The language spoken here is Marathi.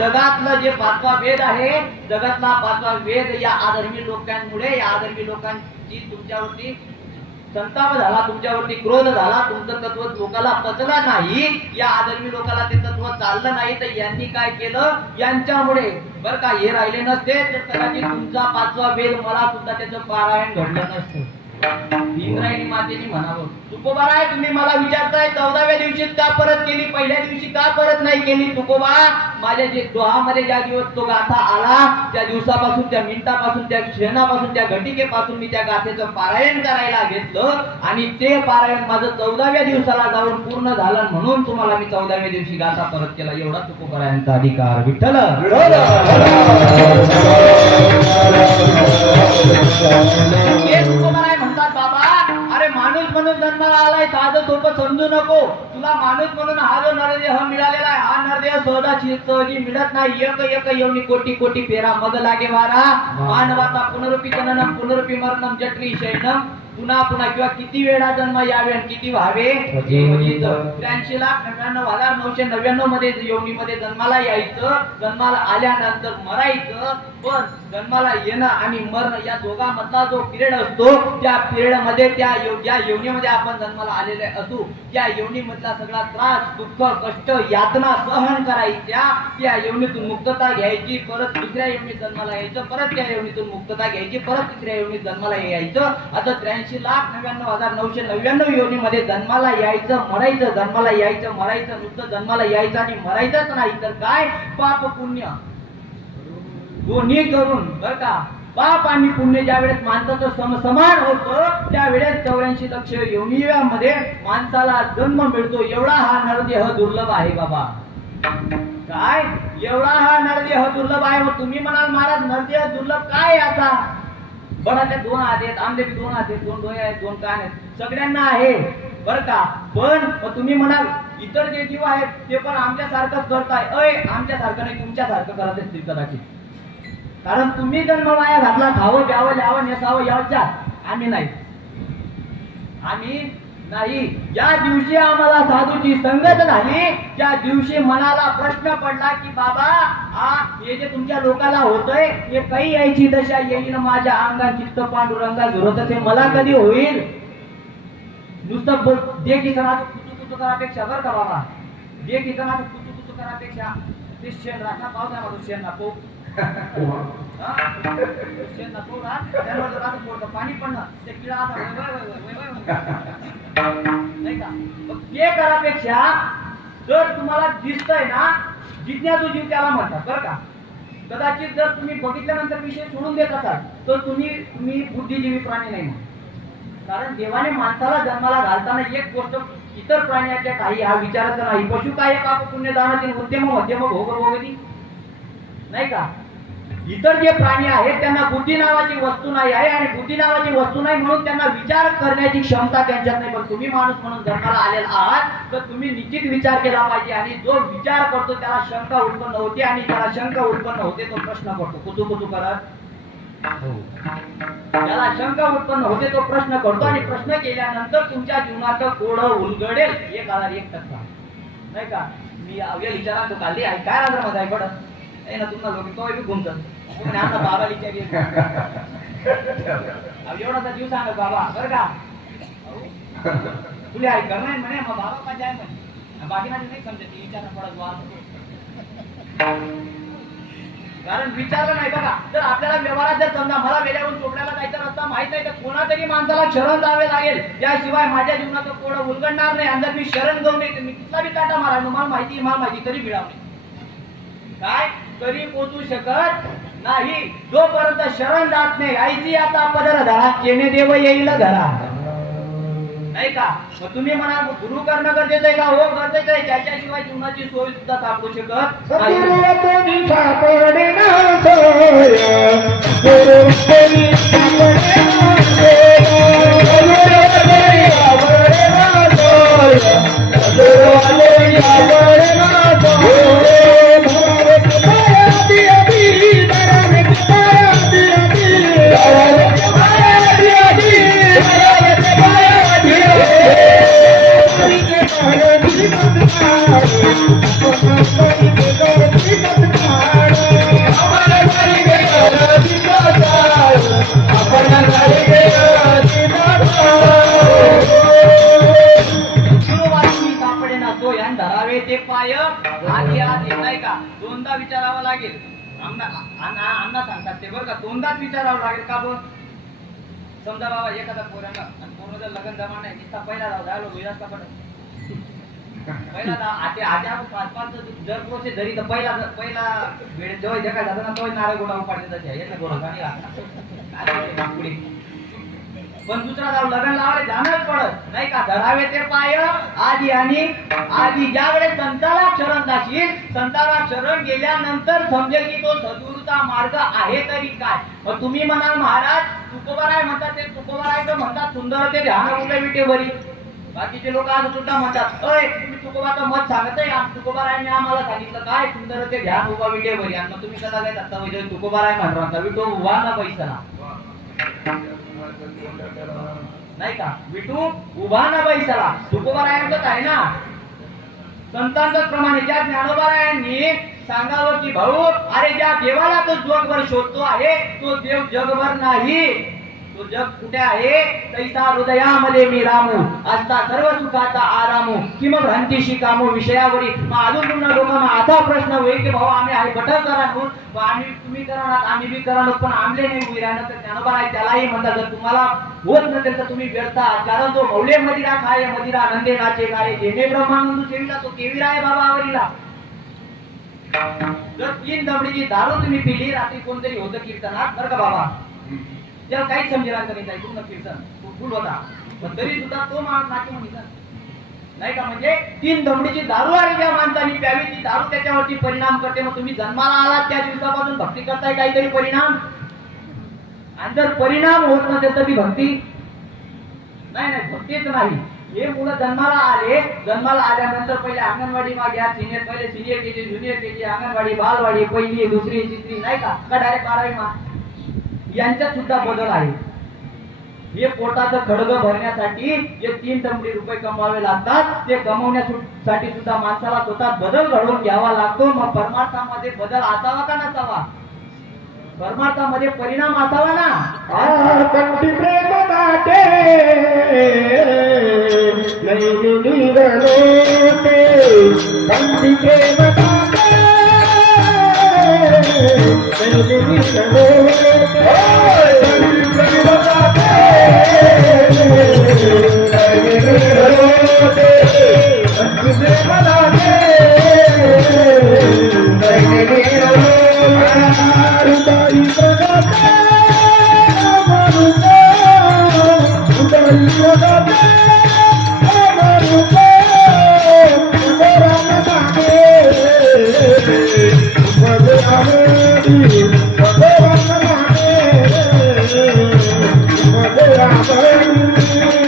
जगातलं जे पाचवा वेद आहे, जगातला पाचवा वेद या आधर्मी लोकांमुळे, या आधर्मी लोकांची तुमच्यावरती संताप झाला, तुमच्यावरती क्रोध झाला, तुमचं तत्व लोकाला पचलं नाही, या आधर्मी लोकाला ते तत्व चाललं नाही, तर यांनी काय केलं, यांच्यामुळे बर का हे राहिले नसते तर कदाचित तुमचा पाचवा वेद मला सुद्धा त्याचं पारायण घडलं नसतं. इंद्रायणी मातेने म्हणावं, तुकोबाराय तुम्ही मला विचारताय 14व्या दिवशी का परत केली, पहिल्या दिवशी का परत नाही केली. तुकोबा माझ्या जे दोहामध्ये ज्या दिवस तो गाथा आला त्या दिवसापासून, त्या मिनिटापासून, त्या क्षणापासून, त्या घटिकेपासून मी त्या गाथेचं पारायण करायला घेतलं आणि ते पारायण माझं 14व्या दिवसाला जाऊन पूर्ण झालं, म्हणून तुम्हाला मी 14व्या दिवशी गाथा परत केला. एवढा तुकोबारायांचा अधिकार. विठ्ठल तुकोबाराय म्हणतात, बाबा अरे माणूस म्हणून जन्माला आलाय, साधं सोपं समजू नको. तुला माणूस म्हणून हा जो नरदेह मिळालेला आहे, हा नरदेह सहजी मिळत नाही. एक एक येऊनी कोटी कोटी फेरा मग लागे वारा. मानवाचा पुनरुपी जननम पुनरुपी मरणम जटली शयनम. पुन्हा पुन्हा किंवा किती वेळा जन्म यावे आणि किती व्हावे. 83,99,999 मध्ये योनीमध्ये जन्माला यायचं, जन्माला आल्यानंतर मरायचं. पण जन्माला येणं आणि मरण या दोघांमधला जो पिरियड असतो, त्या पिरियड मध्ये त्या योनीमध्ये आपण जन्माला आलेले असू, त्या योनीमधला सगळा त्रास, दुःख, कष्ट, यातना सहन करायच्या. त्या योनीतून मुक्तता घ्यायची, परत दुसऱ्या योनीत जन्माला यायचं, परत त्या योनीतून मुक्तता घ्यायची, परत तिसऱ्या योनीत जन्माला यायचं. आता 83,99,999 योनीमध्ये जन्माला यायचं, मरायचं, जन्माला यायचं, मरायचं, नुसतं जन्माला यायचं आणि मरायचंच नाही तर काय, पाप पुण्य दोन्ही करून बर का. पाप आणि पुण्य ज्या वेळेस माणसाचं समान होतं त्यावेळेस 84 लक्ष योनीमध्ये माणसाला जन्म मिळतो. एवढा हा नरदेह दुर्लभ आहे बाबा. काय एवढा हा नरदेह दुर्लभ आहे. मग तुम्ही म्हणाल महाराज नरदेह दुर्लभ काय आता, बडाच्या 2 हात आहेत, आमचे 2 हात आहेत, 2 डोळे आहेत, 2 कान आहेत, सगळ्यांना आहे बर का. पण तुम्ही म्हणाल इतर जे जीव आहेत ते पण आमच्यासारखंच करताय. आमच्यासारखं नाही, तुमच्यासारखं करत असतील कदाचित. कारण तुम्ही जन्म वाया घातला, खावं प्यावं ल्यावं नेसावं याच्या, आम्ही नाही. आम्ही नाही. ज्या दिवशी आम्हाला साधूची संगत झाली, त्या दिवशी मनाला प्रश्न पडला की बाबा हे जे तुमच्या लोकाला होतंय हे काही यायची दशा येईल, माझ्या अंगात चित्त पांडुरंगा झुरत असे मला कधी होईल. नुसतं दे की कुचू करापेक्षा बर का बाबा, दे की कुचू करापेक्षा ते शेण राखा पावसा माझं शेण नको पाणी पडणं ते किडा नाही का. ते करापेक्षा जर तुम्हाला दिसतंय ना, जिज्ञासू जीव त्याला म्हणतात बर का. कदाचित जर तुम्ही बघितल्यानंतर विषय सोडून देत असाल तर तुम्ही बुद्धिजीवी प्राणी नाही. कारण देवाने माणसाला जन्माला घालताना एक गोष्ट इतर प्राण्याच्या काही हा विचारायचा नाही. पशु काय पाप पुण्य दानातील उद्यम मध्यम भोगभोगती नाही का. इतर जे प्राणी आहेत त्यांना बुद्धी नावाची वस्तू नाही आहे, आणि बुद्धी नावाची वस्तू नाही म्हणून त्यांना विचार करण्याची क्षमता त्यांच्यात नाही. पण तुम्ही माणूस म्हणून जन्माला आलेला आहात तर तुम्ही निश्चित विचार केला पाहिजे. आणि जो विचार करतो त्याला शंका उत्पन्न होते, आणि ज्याला शंका उत्पन्न होते तो प्रश्न करतो. कुचू करत त्याला शंका उत्पन्न होते तो प्रश्न करतो, आणि प्रश्न केल्यानंतर तुमच्या जीवनाचं कोडं उलगडेल 1,001% नाही का. मी अवघ्या विचारात काढली आहे काय राजा माझा आहे पडत ना तुम्हाला लोक तो घुमतात बाबा विचार एवढाचा जीव सांग बाबा बर का. तुला ऐक नाही म्हणे मग बाबा माझ्या आहे म्हणे, बाकी माझी नाही समजत विचार पडत वाद. कारण विचारलं नाही बघा. जर आपल्याला व्यवहारात जर समजा मला वेळेवरून चोपड्याला जायचा रस्ता माहित नाही तर कोणातरी माणसाला शरण जावे लागेल, त्याशिवाय माझ्या जीवनाचं कोणं उलगडणार नाही. आणि जर मी शरण जाऊन येते मी कुठला बी काटा मारा, मला माहिती तरी मिळावं काय तरी पोचू शकत नाही. जोपर्यंत शरण जात नाही आईची आता पदर धरा केने देव येईल घरा नाही का. मग तुम्ही म्हणाल गुरु करणं गरजेचं आहे का. हो गरजेचं आहे. त्याच्याशिवाय जीवनाची सोय सुद्धा सापडू शकत नाही. Thank you. नाही का दोनदा विचारावं लागेल. अण्णा सांगतात ते बरं का दोनदाच विचारावं लागेल का बरं. समजा बाबा एखादा पोरांना आणि पूर्ण जर लग्न जमा नाही नुसता पहिला झालो विराज का पडत पहिला आधी आपण 5-5 जर प्रोसेस जरी तर पहिला वेळ जेव्हा जे काय झालं ना तो नारळ गोडा उपाडले तसे याचा गोडा आणि पुढे पण दुसरा जाऊ लग्न लावायला जाणंच पडत नाही का. धरावे ते पाय आधी ज्या वेळेस संताला शरण जाशील संताला शरण गेल्यानंतर समजेल की तो सद्गुरूचा मार्ग आहे तरी काय. मग तुम्ही म्हणाल महाराज तुकोबाराय म्हणतात ते तुकोबारायचं म्हणतात सुंदर ते ध्यान उभे विटेवरी. बाकीचे लोक आज सुद्धा म्हणतात अय तुम्ही तुकोबाचं मत सांगतय तुकोबारायने आम्हाला सांगितलं काय सुंदर ते ध्यान उभा विटेवरी. आणि मग तुम्ही कसा काय आता म्हणजे तुकोबाराय म्हणता विटो उभा ना पैसा नाही का विटू उभा ना बैसाला. तुकोबारायांचंच आहे ना संतांच्या प्रमाणे ज्या ज्ञानोबारायांनी सांगावं की भाऊ अरे ज्या देवाला तो जगभर शोधतो आहे तो देव जगभर नाही. तो जग कुठे आहे तैसा हृदयामध्ये मी रामू असता सर्व सुखाचा आरामू की मग हंतीशी कामो विषयावरी. मग अजून तुम्हाला लोकांना आता प्रश्न होईल की भाऊ आम्ही आहे भटक करा आम्ही तुम्ही करणार आम्ही बी करणार पण आमले नाही होईल तर ज्ञानोबा आहे त्यालाही म्हणतात जर तुम्हाला होत नसेल तर तुम्ही व्यर्था कारण तो मौले मदिरा खाय मदिरा नंदे नाचे काय जेणे ब्रह्मानंद सेविला तो केविरा आहे बाबा आवरीला. जर 3 दमडीची दारू तुम्ही पिली रात्री कोणतरी होतं कीर्तनात बरं का बाबा त्याला काहीच समजेला नाही काय पूर्ण कीर्तन फुल होता पण तरी सुद्धा तो माणूस नाचे म्हणतात नाही का. म्हणजे 3 दमडीची दारू आणि ज्या माणसाने प्यावी ती दारू त्याच्यावरती परिणाम करते. मग तुम्ही जन्माला आलात त्या दिवसापासून भक्ती करताय काहीतरी परिणाम आणि जर परिणाम होत नसेल तर ती भक्ती नाही भक्तीच नाही. हे मुलं जन्माला आल्यानंतर पहिले अंगणवाडी मागे senior KG junior KG anganwadi बालवाडी पहिली दुसरी तिसरी नाही का डायरेक्ट 12वी मा यांच्यात सुद्धा बदल आहे. हे पोटाचं खडगं भरण्यासाठी जे 3 दमडी रुपये कमवावे लागतात ते कमवण्यासाठी सुद्धा माणसाला स्वतः बदल घडवून घ्यावा लागतो. मग परमार्थामध्ये बदल असावा का नसावा परमार्थामध्ये परिणाम असावा ना. कंठी प्रेम दाटे कंठी प्रेम दाटे Thank you.